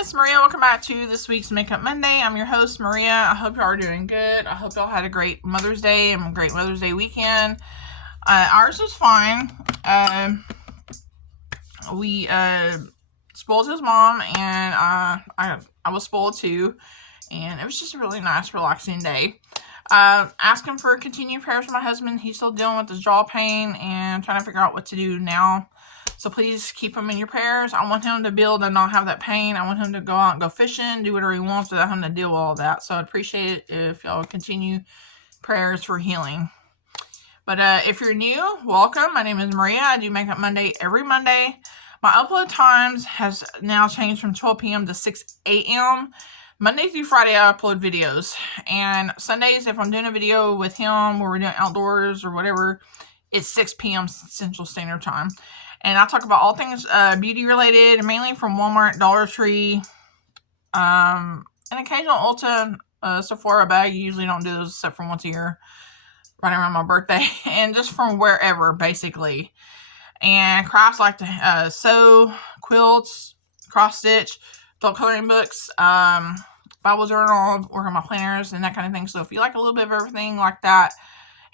it's Maria. Welcome back to this week's Makeup Monday. I'm your host, Maria. I hope y'all are doing good. I hope y'all had a great Mother's Day and a great Mother's Day weekend. Ours was fine. We spoiled his mom, and I was spoiled too. And it was just a really nice, relaxing day. Asking for continued prayers for my husband. He's still dealing with his jaw pain and trying to figure out what to do now. So please keep him in your prayers. I want him to be able to not have that pain. I want him to go out and go fishing, do whatever he wants without having to deal with all that. So I'd appreciate it if y'all would continue prayers for healing. But if you're new, welcome. My name is Maria. I do Makeup Monday every Monday. My upload times has now changed from 12 p.m. to 6 a.m. Monday through Friday, I upload videos. And Sundays, if I'm doing a video with him where we're doing outdoors or whatever, it's 6 p.m. Central Standard Time. And I talk about all things beauty related, mainly from Walmart, Dollar Tree, an occasional Ulta, Sephora bag. You usually don't do those except for once a year, right around my birthday, and just from wherever, basically. And crafts like to sew, quilts, cross stitch, adult coloring books, Bible journal, work on my planners, and that kind of thing. So if you like a little bit of everything like that,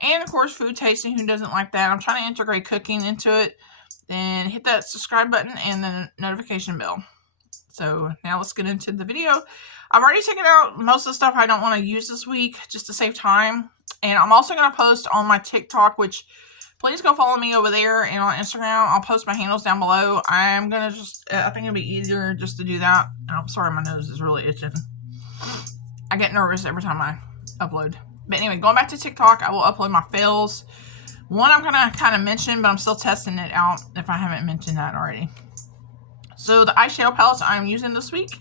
and of course food tasting, who doesn't like that? I'm trying to integrate cooking into it. Then hit that subscribe button and the notification bell. So now let's get into the video. I've already taken out most of the stuff I don't want to use this week just to save time. And I'm also going to post on my TikTok, which please go follow me over there, and on Instagram. I'll post my handles down below. I'm going to I think it'll be easier just to do that. I'm sorry, my nose is really itching. I get nervous every time I upload. But anyway, going back to TikTok, I will upload my fails. One I'm going to kind of mention, but I'm still testing it out if I haven't mentioned that already. So the eyeshadow palettes I'm using this week,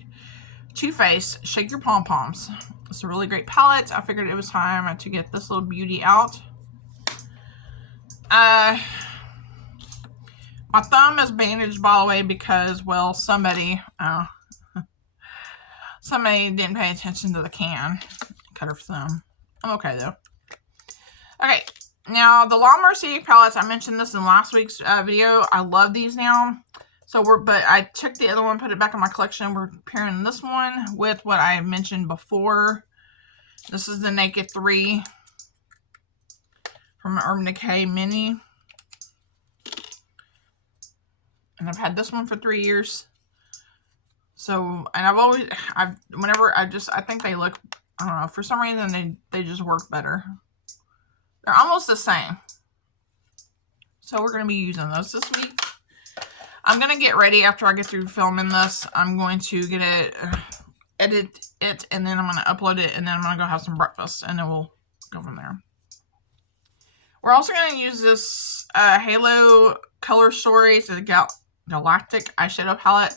Too Faced Shake Your Pom Poms. It's a really great palette. I figured it was time to get this little beauty out. My thumb is bandaged, by the way, because, well, somebody didn't pay attention to the can. Cut her thumb. I'm okay, though. Okay. Now, the Law Mercy palettes, I mentioned this in last week's video. I love these now. But I took the other one, put it back in my collection. We're pairing this one with what I mentioned before. This is the Naked 3 from Urban Decay Mini. And I've had this one for 3 years. So, and I think they look, I don't know, for some reason they just work better. They're almost the same. So we're going to be using those this week. I'm going to get ready after I get through filming this. I'm going to get it, edit it, and then I'm going to upload it, and then I'm going to go have some breakfast, and then we'll go from there. We're also going to use this Halo Color Stories, the Galactic eyeshadow palette.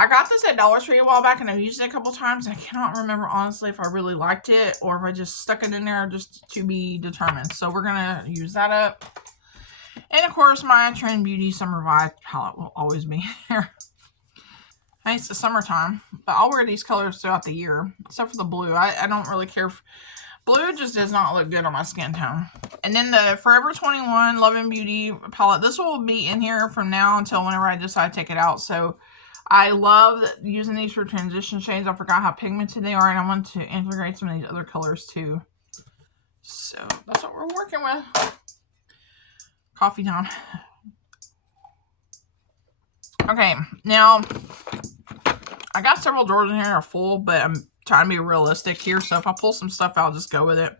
I got this at Dollar Tree a while back, and I've used it a couple times. I cannot remember, honestly, if I really liked it or if I just stuck it in there just to be determined. So we're going to use that up. And, of course, my Trend Beauty Summer Vibe palette will always be here. Hey, it's the summertime, but I'll wear these colors throughout the year, except for the blue. I don't really care. Blue just does not look good on my skin tone. And then the Forever 21 Love and Beauty palette. This will be in here from now until whenever I decide to take it out. So I love using these for transition shades. I forgot how pigmented they are, and I want to integrate some of these other colors too. So that's what we're working with. Coffee time. Okay, now I got several drawers in here that are full, but I'm trying to be realistic here. So if I pull some stuff out, I'll just go with it.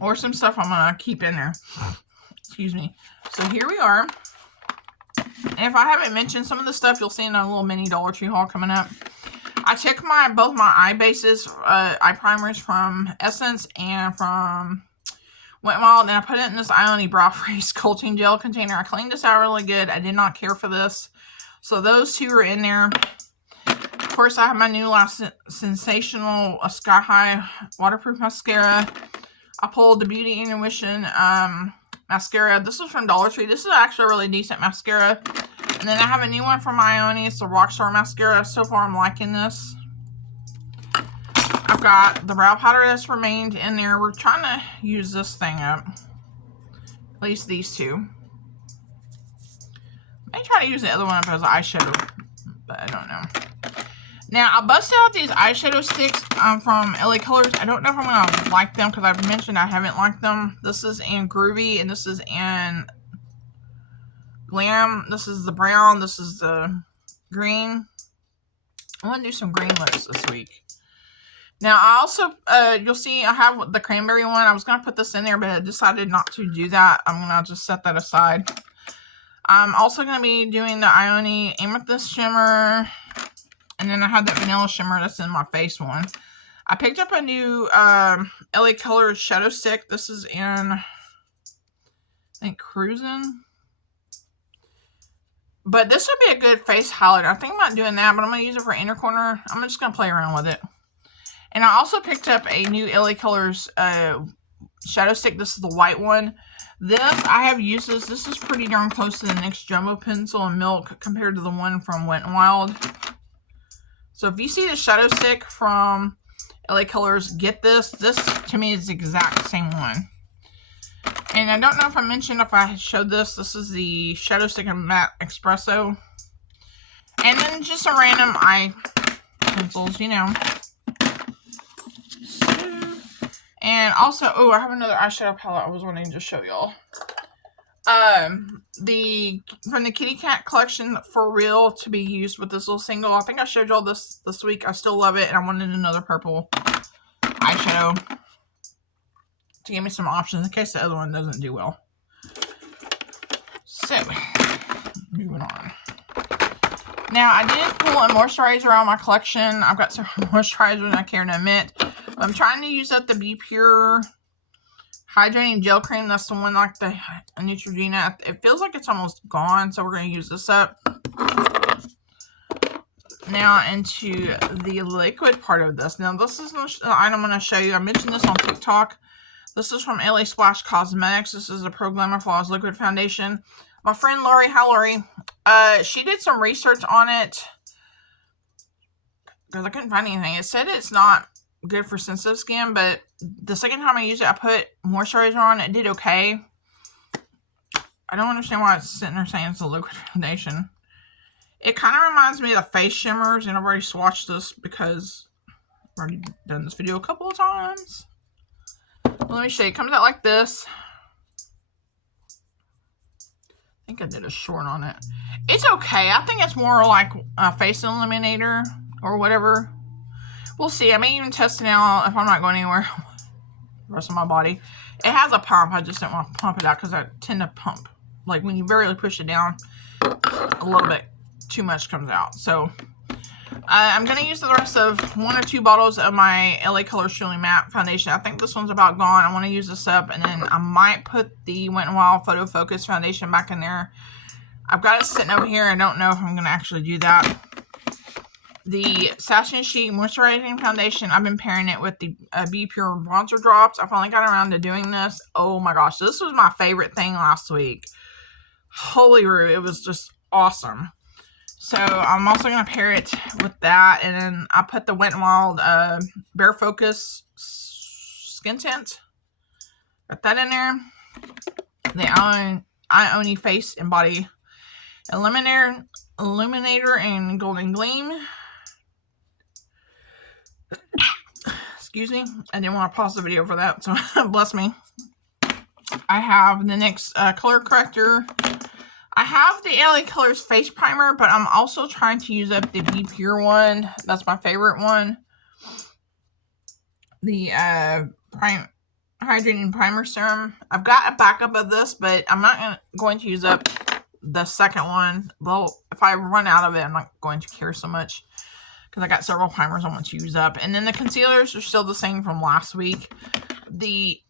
Or some stuff I'm going to keep in there. Excuse me. So here we are. And if I haven't mentioned some of the stuff, you'll see in a little mini Dollar Tree haul coming up. I took both my eye bases, eye primers from Essence and from Wet n Wild, and I put it in this Ione Brow Freeze Sculpting Gel container. I cleaned this out really good. I did not care for this. So those two are in there. Of course, I have my new Last Sensational Sky High Waterproof Mascara. I pulled the Beauty Intuition mascara. This is from Dollar Tree. This is actually a really decent mascara. And then I have a new one from Ione. It's the Rockstar Mascara. So far, I'm liking this. I've got the brow powder that's remained in there. We're trying to use this thing up. At least these two. I may try to use the other one up as eyeshadow, but I don't know. Now, I busted out these eyeshadow sticks from LA Colors. I don't know if I'm going to like them because I've mentioned I haven't liked them. This is in Groovy and this is in Glam. This is the brown. This is the green. I want to do some green lips this week. Now, I also, you'll see I have the cranberry one. I was going to put this in there, but I decided not to do that. I'm going to just set that aside. I'm also going to be doing the Ione Amethyst Shimmer. And then I have that vanilla shimmer that's in my face one. I picked up a new LA Colors shadow stick. This is in, I think, Cruisin'. But this would be a good face highlighter. I think I'm not doing that, but I'm going to use it for inner corner. I'm just going to play around with it. And I also picked up a new LA Colors shadow stick. This is the white one. This, I have used this. This is pretty darn close to the NYX Jumbo Pencil in Milk compared to the one from Wet n Wild. So if you see the shadow stick from LA Colors, get this. This, to me, is the exact same one. And I don't know if I mentioned if I showed this. This is the shadow stick in Matte Espresso. And then just some random eye pencils, you know. And also, oh, I have another eyeshadow palette I was wanting to show y'all. From the Kitty Cat collection, For Real, to be used with this little single. I think I showed y'all this week. I still love it, and I wanted another purple eyeshadow to give me some options in case the other one doesn't do well. So, moving on. Now, I did pull a moisturizer out of my collection. I've got some moisturizers I care to admit. I'm trying to use up the Be Pure Hydrating Gel Cream. That's the one like the Neutrogena. It feels like it's almost gone, so we're going to use this up. Now into the liquid part of this. Now, this is the item I'm going to show you. I mentioned this on TikTok. This is from LA Splash Cosmetics. This is a Pro Glamour Flawless Liquid Foundation. My friend Lori, hi Lori, she did some research on it because I couldn't find anything. It said it's not good for sensitive skin, but the second time I used it, I put moisturizer on. It did okay. I don't understand why it's sitting there saying it's a liquid foundation. It kind of reminds me of the face shimmers, and I've already swatched this because I've already done this video a couple of times. Let me show you. It comes out like this. I think I did a short on it. It's okay. I think it's more like a face illuminator or whatever. We'll see. I may even test it out if I'm not going anywhere. The rest of my body. It has a pump. I just don't want to pump it out because I tend to pump. Like when you barely push it down, a little bit too much comes out. So I'm going to use the rest of 1 or 2 bottles of my LA Colors Truly Matte Foundation. I think this one's about gone. I want to use this up, and then I might put the Wet n Wild Photo Focus Foundation back in there. I've got it sitting over here. I don't know if I'm going to actually do that. The Satin Chic Moisturizing Foundation, I've been pairing it with the Be Pure Bronzer Drops. I finally got around to doing this. Oh my gosh, this was my favorite thing last week. Holy Roo, it was just awesome. So I'm also going to pair it with that. And then I put the Wet n Wild Bare Focus Skin Tint. Got that in there. The Ione Face and Body Illuminator and Golden Gleam. Excuse me. I didn't want to pause the video for that, so bless me. I have the NYX color corrector. I have the LA Colors face primer, but I'm also trying to use up the Be Pure one. That's my favorite one. The Hydrating Primer Serum. I've got a backup of this, but I'm not going to use up the second one. Well, if I run out of it, I'm not going to care so much because I got several primers I want to use up. And then the concealers are still the same from last week. The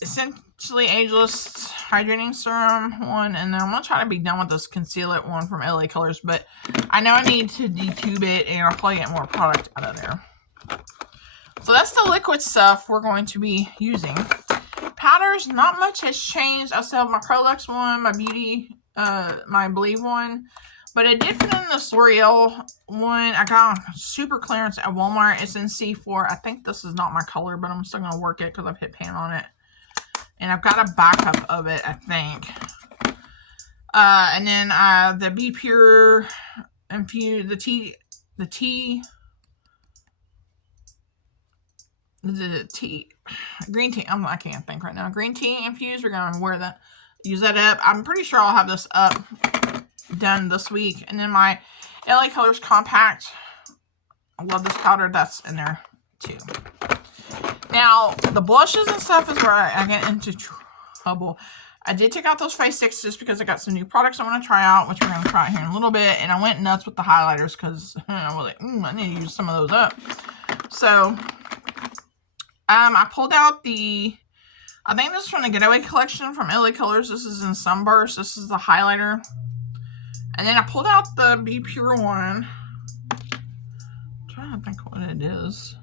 Essentially Ageless Hydrating Serum one, and then I'm going to try to be done with this Conceal It one from LA Colors, but I know I need to detube it, and I'll probably get more product out of there. So that's the liquid stuff we're going to be using. Powders, not much has changed. I still have my Prolux one, my Beauty, my Believe one, but I did put in the L'Oreal one. I got on super clearance at Walmart. It's in C4. I think this is not my color, but I'm still going to work it because I've hit pan on it. And I've got a backup of it, I think. And then the Be Pure Infused, the tea the tea, green tea. I can't think right now. Green tea infused. We're gonna use that up. I'm pretty sure I'll have this up done this week. And then my LA Colors compact. I love this powder that's in there too. Now the blushes and stuff is where I get into trouble. I did take out those face sticks just because I got some new products I want to try out, which we're going to try here in a little bit. And I went nuts with the highlighters because I was like, I need to use some of those up. So, I pulled out I think this is from the Getaway collection from LA Colors. This is in Sunburst. This is the highlighter. And then I pulled out the Be Pure one. I'm trying to think what it is.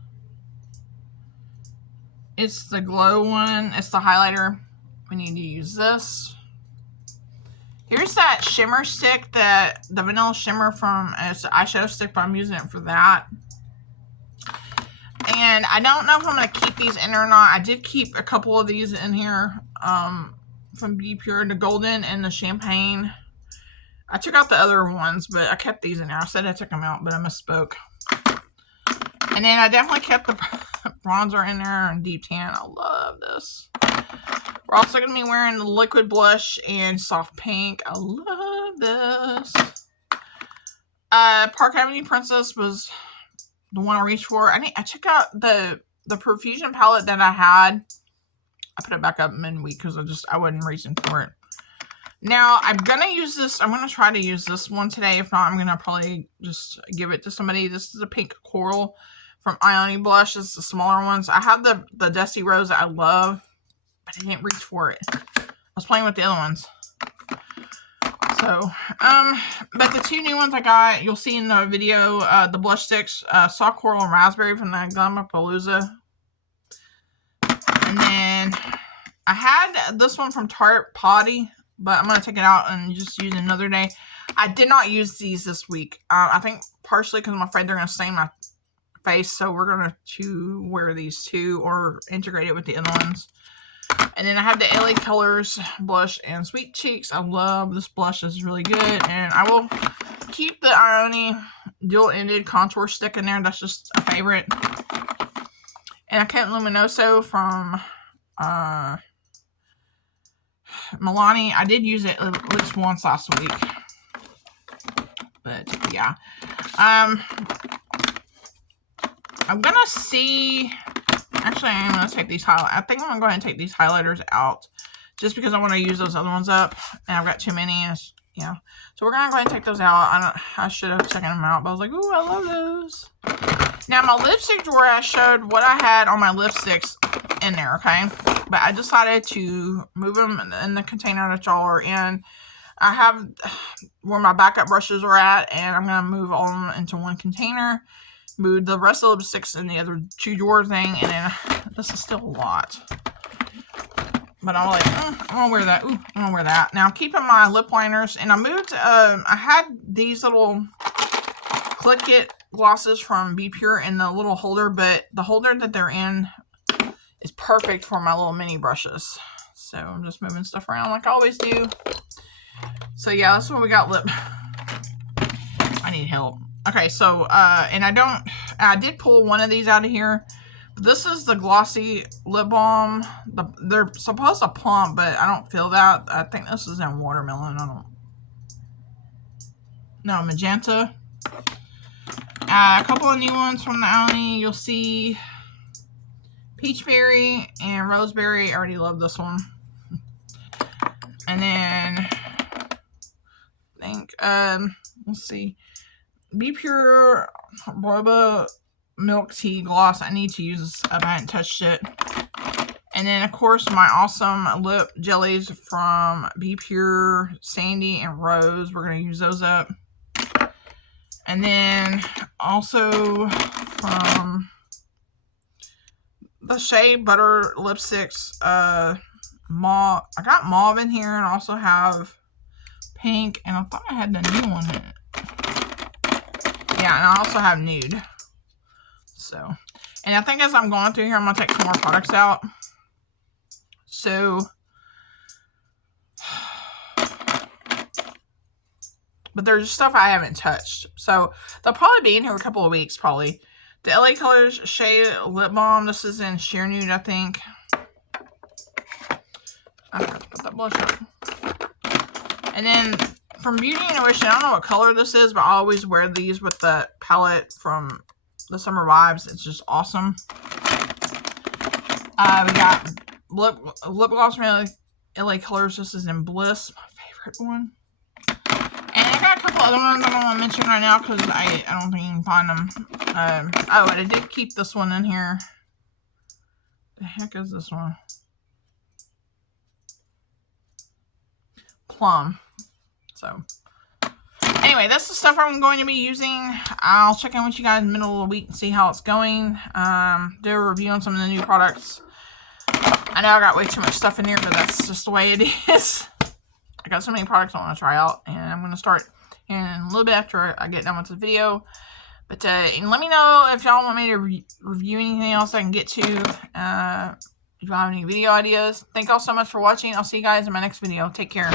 It's the glow one. It's the highlighter. We need to use this. Here's that shimmer stick, the vanilla shimmer from, it's an eyeshadow stick, but I'm using it for that. And I don't know if I'm going to keep these in or not. I did keep a couple of these in here from Be Pure, the golden and the champagne. I took out the other ones, but I kept these in there. I said I took them out, but I misspoke. And then I definitely kept the bronzer in there and deep tan. I love this. We're also going to be wearing the liquid blush and soft pink. I love this. Park Avenue Princess was the one I reached for. I took out the Profusion palette that I had. I put it back up midweek because I wasn't reaching for it. Now, I'm going to use this. I'm going to try to use this one today. If not, I'm going to probably just give it to somebody. This is a pink coral from Ioni Blush. This is the smaller ones. I have the Dusty Rose that I love, but I didn't reach for it. I was playing with the other ones. So, but the two new ones I got, you'll see in the video, the blush sticks, Soft Coral and Raspberry from the Glamapalooza. And then I had this one from Tarte Potty, but I'm going to take it out and just use it another day. I did not use these this week. I think partially because I'm afraid they're going to stain my face, so we're going to wear these two or integrate it with the other ones. And then I have the LA Colors blush and Sweet Cheeks. I love this blush. It's really good. And I will keep the Ioni dual-ended contour stick in there. That's just a favorite. And I kept Luminoso from Milani. I did use it at least once last week. But, yeah. I'm going to see... Actually, I'm going to take these I think I'm going to go ahead and take these highlighters out. Just because I want to use those other ones up. And I've got too many. Yeah. So we're going to go ahead and take those out. I should have taken them out. But I was like, ooh, I love those. Now, my lipstick drawer, I showed what I had on my lipsticks in there, okay? But I decided to move them in the container that y'all are in. I have where my backup brushes are at. And I'm going to move all of them into one container. Move the rest of the lipsticks in the other two drawer thing. And then this is still a lot. But I'm like, I'm going to wear that. Ooh, I'm going to wear that. Now, I'm keeping my lip liners. And I moved, I had these little Click It glosses from Be Pure in the little holder. But the holder that they're in is perfect for my little mini brushes. So, I'm just moving stuff around like I always do. So, yeah, that's what we got lip. I need help. Okay, so, and I did pull one of these out of here. This is the glossy lip balm. They're supposed to plump, but I don't feel that. I think this is in watermelon. No, magenta. A couple of new ones from the Ioni. You'll see Peachberry and Roseberry. I already love this one. And then, I think, let's see. Be Pure Boba Milk Tea Gloss. I need to use this up. I haven't touched it. And then, of course, my awesome lip jellies from Be Pure, Sandy, and Rose. We're going to use those up. And then, also, from the Shea Butter Lipsticks, mauve. I got mauve in here, and I also have pink. And I thought I had the new one in it. Yeah, and I also have nude. So, and I think as I'm going through here, I'm going to take some more products out. So, but there's stuff I haven't touched. So, they'll probably be in here a couple of weeks, probably. The LA Colors Shea Lip Balm. This is in Sheer Nude, I think. I forgot to put that blush on. And then from Beauty Intuition, I don't know what color this is, but I always wear these with the palette from the Summer Vibes. It's just awesome. We got lip gloss from LA Colors. This is in Bliss, my favorite one. And I got a couple other ones I don't want to mention right now because I don't think you can find them. Oh, and I did keep this one in here. The heck is this one? Plum. So, anyway, that's the stuff I'm going to be using. I'll check in with you guys in the middle of the week and see how it's going. Do a review on some of the new products. I know I got way too much stuff in here, but that's just the way it is. I got so many products I want to try out, and I'm going to start in a little bit after I get done with the video. But and let me know if y'all want me to review anything else I can get to. If you have any video ideas. Thank y'all so much for watching. I'll see you guys in my next video. Take care.